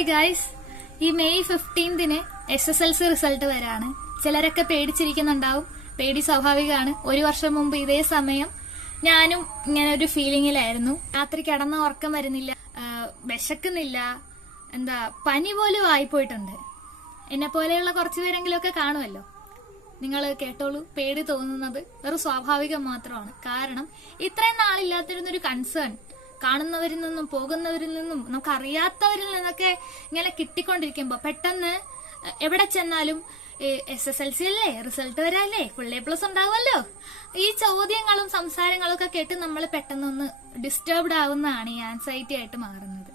Hi guys, ഈ May 15-ന് SSLC result വരാണ്. ചിലരൊക്കെ പേടിച്ചിരിക്കുന്നുണ്ടാവും. പേടി സ്വാഭാവികമാണ്. ഒരു വർഷം മുമ്പ് ഇതേ സമയം ഞാനും ഇങ്ങനെ ഒരു ഫീലിംഗിലായിരുന്നു. രാത്രി കിടന്ന ഉറക്കം വരുന്നില്ല, വിശക്കുന്നില്ല, പനി പോലും ആയിപ്പോയിട്ടുണ്ട്. എന്നെ പോലെയുള്ള കുറച്ചു പേരെങ്കിലും ഒക്കെ കാണുമല്ലോ. നിങ്ങൾ കേട്ടോളൂ, പേടി തോന്നുന്നത് വെറും സ്വാഭാവികം മാത്രമാണ്. കാരണം ഇത്രയും നാളില്ലാത്തിരുന്നൊരു കൺസേൺ കാണുന്നവരിൽ നിന്നും പോകുന്നവരിൽ നിന്നും നമുക്ക് അറിയാത്തവരിൽ നിന്നൊക്കെ ഇങ്ങനെ കിട്ടിക്കൊണ്ടിരിക്കുമ്പോ പെട്ടെന്ന് എവിടെ ചെന്നാലും SSLC അല്ലേ, റിസൾട്ട് വരാല്ലേ, ഫുൾ A+ ഉണ്ടാവുമല്ലോ, ഈ ചോദ്യങ്ങളും സംസാരങ്ങളും ഒക്കെ കേട്ട് നമ്മൾ പെട്ടെന്നൊന്ന് ഡിസ്റ്റർബ്ഡ് ആവുന്നതാണ് ഈ ആൻസൈറ്റി ആയിട്ട് മാറുന്നത്.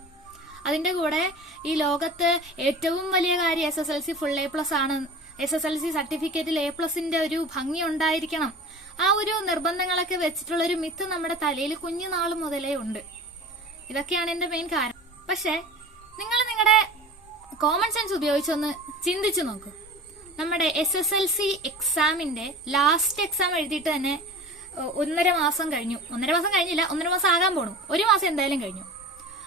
അതിന്റെ കൂടെ ഈ ലോകത്ത് ഏറ്റവും വലിയ കാര്യം SSLC ഫുൾ A+ ആണ്. SSLC സർട്ടിഫിക്കറ്റിൽ A+ന്റെ ഒരു ഭംഗി ഉണ്ടായിരിക്കണം. ആ ഒരു നിർബന്ധങ്ങളൊക്കെ വെച്ചിട്ടുള്ള ഒരു മിത്ത് നമ്മുടെ തലയിൽ കുഞ്ഞുനാൾ മുതലേ ഉണ്ട്. ഇതൊക്കെയാണ് എന്റെ മെയിൻ കാരണം. പക്ഷെ നിങ്ങൾ നിങ്ങളുടെ കോമൺ സെൻസ് ഉപയോഗിച്ചൊന്ന് ചിന്തിച്ചു നോക്കൂ. നമ്മുടെ SSLC എക്സാമിന്റെ ലാസ്റ്റ് എക്സാം എഴുതിയിട്ട് തന്നെ 1.5 മാസം കഴിഞ്ഞു. 1.5 മാസം കഴിഞ്ഞില്ല, 1.5 മാസം ആകാൻ പോണു. 1 മാസം എന്തായാലും കഴിഞ്ഞു.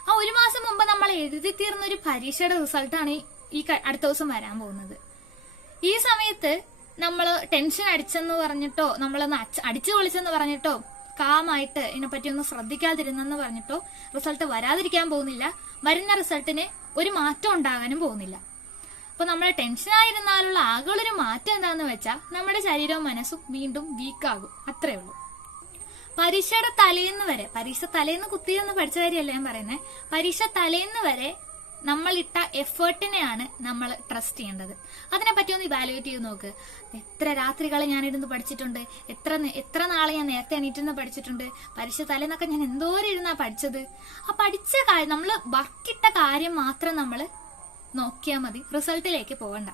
ആ 1 മാസം മുമ്പ് നമ്മൾ എഴുതി തീർന്ന ഒരു പരീക്ഷയുടെ റിസൾട്ടാണ് ഈ അടുത്ത ദിവസം വരാൻ പോകുന്നത്. ഈ സമയത്ത് നമ്മൾ ടെൻഷൻ അടിച്ചെന്ന് പറഞ്ഞിട്ടോ, നമ്മളൊന്ന് അടിച്ചു പൊളിച്ചെന്ന് പറഞ്ഞിട്ടോ, കാമായിട്ട് ഇതിനെപ്പറ്റി ഒന്ന് ശ്രദ്ധിക്കാതിരുന്നെന്ന് പറഞ്ഞിട്ടോ റിസൾട്ട് വരാതിരിക്കാൻ പോകുന്നില്ല. വരുന്ന റിസൾട്ടിന് ഒരു മാറ്റം ഉണ്ടാകാനും പോകുന്നില്ല. അപ്പൊ നമ്മൾ ടെൻഷനായിരുന്നാലുള്ള ആകെയുള്ളൊരു മാറ്റം എന്താന്ന് വെച്ചാൽ നമ്മുടെ ശരീരവും മനസ്സും വീണ്ടും വീക്കാകും. അത്രേ ഉള്ളൂ. പരീക്ഷയുടെ തലേന്ന് വരെ, പരീക്ഷ തലേന്ന് കുത്തിയിരുന്ന് പഠിച്ച കാര്യമല്ല ഞാൻ പറയുന്നത്, പരീക്ഷ തലേന്ന് വരെ നമ്മൾ ഇട്ട എഫേർട്ടിനെയാണ് നമ്മൾ ട്രസ്റ്റ് ചെയ്യേണ്ടത്. അതിനെപ്പറ്റി ഒന്ന് ഇവാലുവേറ്റ് ചെയ്ത് നോക്ക്. എത്ര രാത്രികൾ ഞാനിരുന്ന് പഠിച്ചിട്ടുണ്ട്, എത്ര നാളെ ഞാൻ നേരത്തെ എണീറ്റിരുന്ന് പഠിച്ചിട്ടുണ്ട്, പരീക്ഷ തലേന്നൊക്കെ ഞാൻ എന്തോരം ഇരുന്നാ പഠിച്ചത്. ആ പഠിച്ച കാര്യം, നമ്മൾ വർക്കിട്ട കാര്യം മാത്രം നമ്മൾ നോക്കിയാൽ മതി, റിസൾട്ടിലേക്ക് പോകണ്ട.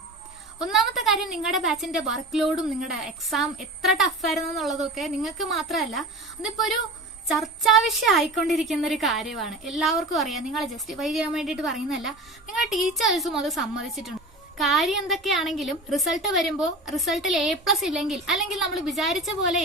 ഒന്നാമത്തെ കാര്യം, നിങ്ങളുടെ ബാച്ചിന്റെ വർക്ക് ലോഡും നിങ്ങളുടെ എക്സാം എത്ര ടഫായിരുന്നു എന്നുള്ളതൊക്കെ നിങ്ങൾക്ക് മാത്രമല്ല, അതിപ്പോ ഒരു ചർച്ചാ വിഷയം ആയിക്കൊണ്ടിരിക്കുന്ന ഒരു കാര്യമാണ്. എല്ലാവർക്കും അറിയാം. നിങ്ങളെ ജസ്റ്റിഫൈ ചെയ്യാൻ വേണ്ടിയിട്ട് പറയുന്നതല്ല, നിങ്ങളുടെ ടീച്ചേഴ്സും അത് സമ്മതിച്ചിട്ടുണ്ട്. കാര്യം എന്തൊക്കെയാണെങ്കിലും റിസൾട്ട് വരുമ്പോ റിസൾട്ടിൽ A+ ഇല്ലെങ്കിൽ, അല്ലെങ്കിൽ നമ്മൾ വിചാരിച്ച പോലെ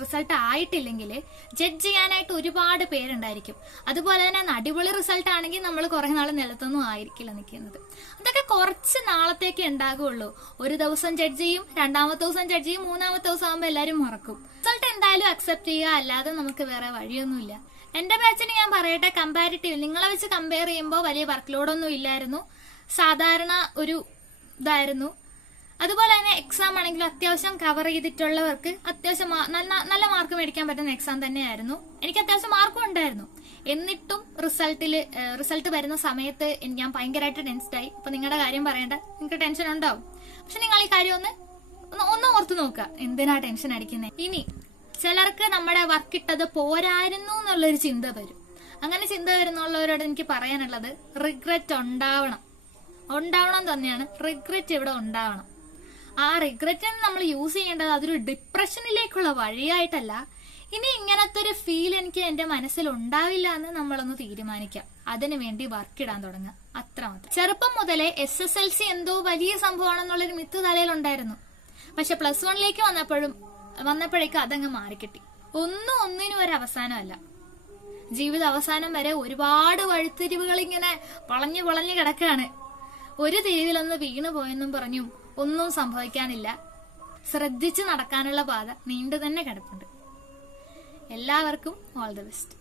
റിസൾട്ട് ആയിട്ടില്ലെങ്കിൽ ജഡ്ജ് ചെയ്യാനായിട്ട് ഒരുപാട് പേരുണ്ടായിരിക്കും. അതുപോലെ തന്നെ അടിപൊളി റിസൾട്ട് ആണെങ്കിൽ നമ്മൾ കുറെ നാൾ നിലത്തൊന്നും ആയിരിക്കില്ല നിൽക്കുന്നത്. അതൊക്കെ കുറച്ച് നാളത്തേക്ക് ഉണ്ടാകുള്ളൂ. ഒരു ദിവസം ജഡ്ജ് ചെയ്യും, 2-ാമത്തെ ദിവസം ജഡ്ജ് ചെയ്യും, 3-ാമത്തെ ദിവസം ആകുമ്പോൾ എല്ലാരും മറക്കും. റിസൾട്ട് എന്തായാലും അക്സെപ്റ്റ് ചെയ്യുക, അല്ലാതെ നമുക്ക് വേറെ വഴിയൊന്നുമില്ല. എന്റെ ബാച്ചിന് ഞാൻ പറയട്ടെ, കമ്പാരിറ്റീവ് നിങ്ങളെ വെച്ച് കമ്പയർ ചെയ്യുമ്പോൾ വലിയ വർക്ക് ലോഡൊന്നും ഇല്ലായിരുന്നു. സാധാരണ ഒരു ഇതായിരുന്നു. അതുപോലെ തന്നെ എക്സാം ആണെങ്കിലും അത്യാവശ്യം കവർ ചെയ്തിട്ടുള്ളവർക്ക് അത്യാവശ്യം നല്ല മാർക്ക് മേടിക്കാൻ പറ്റുന്ന എക്സാം തന്നെയായിരുന്നു. എനിക്ക് അത്യാവശ്യം മാർക്കും ഉണ്ടായിരുന്നു. എന്നിട്ടും റിസൾട്ട് വരുന്ന സമയത്ത് ഞാൻ ഭയങ്കരമായിട്ട് ടെൻസ്ഡായി. അപ്പൊ നിങ്ങളുടെ കാര്യം പറയണ്ട, നിങ്ങൾക്ക് ടെൻഷൻ ഉണ്ടാവും. പക്ഷെ നിങ്ങൾ ഈ കാര്യം ഒന്ന് ഓർത്ത് നോക്കുക, എന്തിനാ ടെൻഷൻ അടിക്കുന്നത്. ഇനി ചിലർക്ക് നമ്മുടെ വർക്ക് ഇട്ടത് പോരായിരുന്നു എന്നുള്ളൊരു ചിന്ത വരും. അങ്ങനെ ചിന്ത വരുന്നുള്ളവരോട് എനിക്ക് പറയാനുള്ളത്, റിഗ്രറ്റ് ഉണ്ടാവണം തന്നെയാണ്. റിഗ്രറ്റ് ഇവിടെ ഉണ്ടാവണം. ആ റിഗ്രറ്റിന് നമ്മൾ യൂസ് ചെയ്യേണ്ടത് അതൊരു ഡിപ്രഷനിലേക്കുള്ള വഴിയായിട്ടല്ല. ഇനി ഇങ്ങനത്തെ ഒരു ഫീൽ എനിക്ക് എന്റെ മനസ്സിൽ ഉണ്ടാവില്ല എന്ന് നമ്മളൊന്ന് തീരുമാനിക്കാം. അതിനു വേണ്ടി വർക്ക് ഇടാൻ തുടങ്ങുക, അത്രമാത്രം. ചെറുപ്പം മുതലേ SSLC എന്തോ വലിയ സംഭവമാണെന്നുള്ളൊരു മിത്ത് തലയിലുണ്ടായിരുന്നു. പക്ഷെ +1ലേക്ക് വന്നപ്പോഴേക്കും അതങ്ങ് മാറിക്കിട്ടി. ഒന്നിനും ഒരു അവസാനമല്ല. ജീവിത അവസാനം വരെ ഒരുപാട് വഴിത്തിരിവുകൾ ഇങ്ങനെ വളഞ്ഞു കിടക്കാണ്. ഒരു തിരിവിലൊന്ന് വീണു പോയെന്നും പറഞ്ഞും ഒന്നും സംഭവിക്കാനില്ല. ശ്രദ്ധിച്ച് നടക്കാനുള്ള പാത നീണ്ടു തന്നെ കിടപ്പുണ്ട്. എല്ലാവർക്കും ഓൾ ദി ബെസ്റ്റ്.